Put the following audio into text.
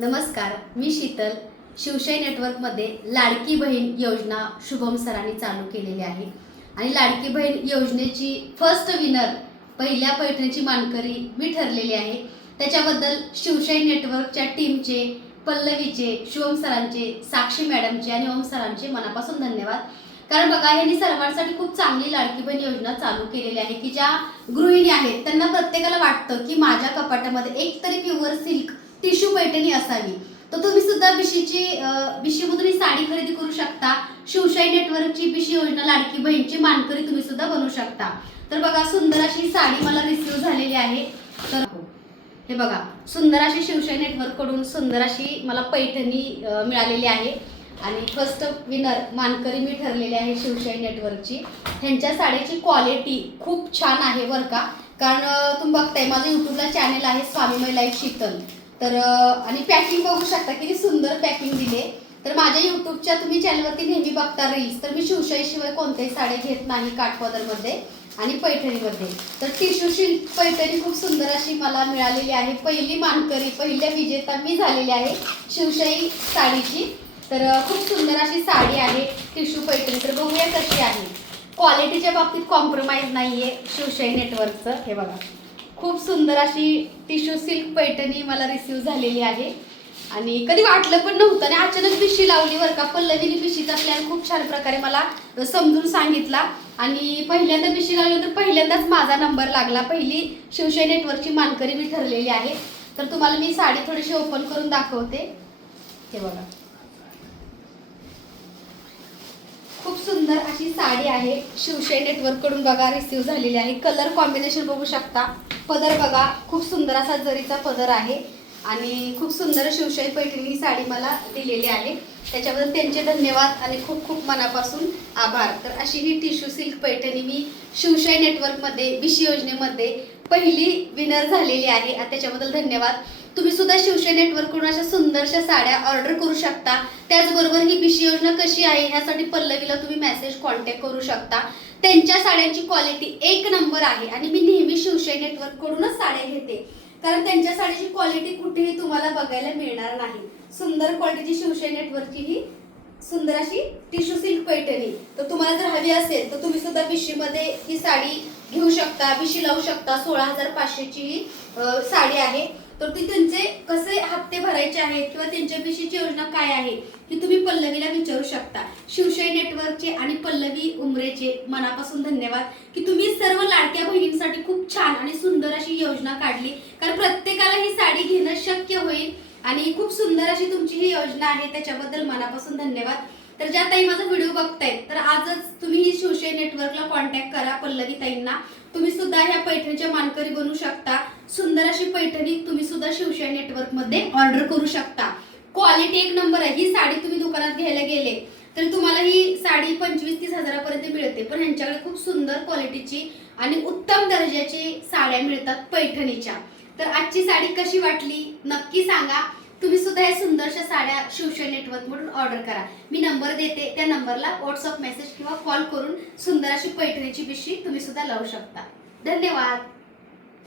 नमस्कार, मी शीतल. शिवशाही नेटवर्कमध्ये लाडकी बहीण योजना शुभम सरांनी चालू केलेली आहे आणि लाडकी बहीण योजनेची फर्स्ट विनर पहिल्या पैठणीची मानकरी मी ठरलेली आहे. त्याच्याबद्दल शिवशाही नेटवर्कच्या टीमचे, पल्लवीचे, शुभम सरांचे, साक्षी मॅडमचे आणि ओम सरांचे मनापासून धन्यवाद. कारण बघा, यांनी सर्वांसाठी खूप चांगली लाडकी बहीण योजना चालू केलेली आहे की ज्या गृहिणी आहेत त्यांना प्रत्येकाला वाटतं की माझ्या कपाटामध्ये एक तरी प्युअर सिल्क टिश्यू पैठणी असावी. तर तुम्ही सुद्धा बिशीमधून ही साडी खरेदी करू शकता. शिवशाही नेटवर्कची बिशी योजना लाडकी बहीणची मानकरी तुम्ही सुद्धा बनवू शकता. तर बघा, सुंदर अशी साडी मला रिसीव झालेली आहे. तर हे बघा, सुंदर अशी शिवशाही नेटवर्क कडून सुंदर अशी मला पैठणी मिळालेली आहे आणि फर्स्ट विनर मानकरी मी ठरलेली आहे शिवशाही नेटवर्कची. ह्यांच्या साडीची क्वालिटी खूप छान आहे बरं का. कारण तुम्ही बघताय माझं यूट्यूबला चॅनल आहे स्वामीमय लाईफ शीतल. तर आणि पॅकिंग बघू शकता किती सुंदर पॅकिंग दिले. तर माझ्या यूट्यूबच्या तुम्ही चॅनलवरती नेहमी बघता रील्स. तर मी शिवशाही शिवाय कोणत्याही साड्या घेत नाही काठपदरमध्ये आणि पैठणीमध्ये. तर टिश्यू सिल्क पैठणी खूप सुंदर अशी मला मिळालेली आहे. पहिली मानकरी, पहिल्या विजेता मी झालेली आहे शिवशाही साडीची. तर खूप सुंदर अशी साडी आहे टिश्यू पैठणी. तर बघूया कशी आहे. क्वालिटीच्या बाबतीत कॉम्प्रोमाइज नाहीये शिवशाही नेटवर्कचं. हे बघा, खूप सुंदर अशी टिश्यू सिल्क पैठणी मला रिसीव झालेली आहे आणि कधी वाटलं पण नव्हतं आणि अचानक बिशी लावली बरं का. पल्लवीने बिशीचा प्लॅन खूप छान प्रकारे मला समजून सांगितला आणि पहिल्यांदा बिशी लावली तर पहिल्यांदाच माझा नंबर लागला. पहिली शिवशाही नेटवर्कची मानकरी मी ठरलेली आहे. तर तुम्हाला मी साडी थोडीशी ओपन करून दाखवते. हे बघा, खूप सुंदर अशी साडी आहे शिवशाही नेटवर्क कडून बघा रिसीव झालेली आहे. कलर कॉम्बिनेशन बघू शकता. पदर बघा, खूप सुंदर असा जरीचा पदर आहे आणि खूप सुंदर शिवशाही पैठणी साडी मला दिलेली आहे. त्याच्याबद्दल त्यांचे धन्यवाद आणि खूप खूप मनापासून आभार. तर अशी ही टिश्यू सिल्क पैठणी मी शिवशाही नेटवर्कमध्ये बिशी योजनेमध्ये पहिली विनर झालेली आहे. त्याच्याबद्दल धन्यवाद. तुम्ही सुद्धा शिवशाही नेटवर्ककडून अशा सुंदरशा साड्या ऑर्डर करू शकता. त्याचबरोबर ही बिशी योजना कशी आहे ह्यासाठी पल्लवीला तुम्ही मेसेज कॉन्टॅक्ट करू शकता. त्यांच्या साड्यांची क्वालिटी एक नंबर आहे आणि मी नेहमी शिवशाही नेटवर्ककडूनच साड्या घेते कारण त्यांच्या साडीची क्वालिटी कुठेही तुम्हाला बघायला मिळणार नाही. सुंदर क्वालिटीची शिवशाही नेटवर्कची ही सुंदर अशी टिश्यू सिल्क पैठणी. तर तुम्हाला जर हवी असेल तर तुम्ही सुद्धा बिशीमध्ये ही साडी घेऊ शकता, बिशी लावू शकता. 16,500ची ही साडी आहे. तर ती त्यांचे कसे हप्ते भरायचे आहेत किंवा त्यांच्या बिशीची योजना काय आहे ही तुम्ही पल्लवीला विचारू शकता. शिवशाही नेटवर्कचे आणि पल्लवी उमरेचे मनापासून धन्यवाद की तुम्ही सर्व लाडक्या बहिणींसाठी खूप छान आणि सुंदर अशी योजना काढली. कारण प्रत्येकाला ही साडी घेणं शक्य होईल आणि खूप सुंदर अशी तुमची ही योजना आहे. त्याच्याबद्दल मनापासून धन्यवाद. तर ज्या ताई माझा व्हिडिओ बघतायत तर आजच तुम्ही ही शिवशाही नेटवर्कला कॉन्टॅक्ट करा पल्लवी ताईंना. तुम्ही सुद्धा ह्या पैठणीच्या मानकरी बनू शकता. सुंदर अशी पैठणी तुम्ही सुद्धा शिवशाही नेटवर्कमध्ये ऑर्डर करू शकता. क्वालिटी एक नंबर आहे. ही साडी तुम्ही दुकानात घ्यायला गेले तर तुम्हाला ही साडी 25-30 हजारापर्यंत मिळते. पण ह्यांच्याकडे खूप सुंदर क्वालिटीची आणि उत्तम दर्जाची साड्या मिळतात पैठणीच्या. तर आजची साडी कशी वाटली नक्की सांगा. तुम्ही सुद्धा या सुंदरशा साड्या शिवशाही नेटवर्क मधून ऑर्डर करा. मी नंबर देते, त्या नंबरला व्हॉट्सअप मेसेज किंवा कॉल करून सुंदर अशी पैठणीची बिशी तुम्ही सुद्धा लावू शकता. धन्यवाद.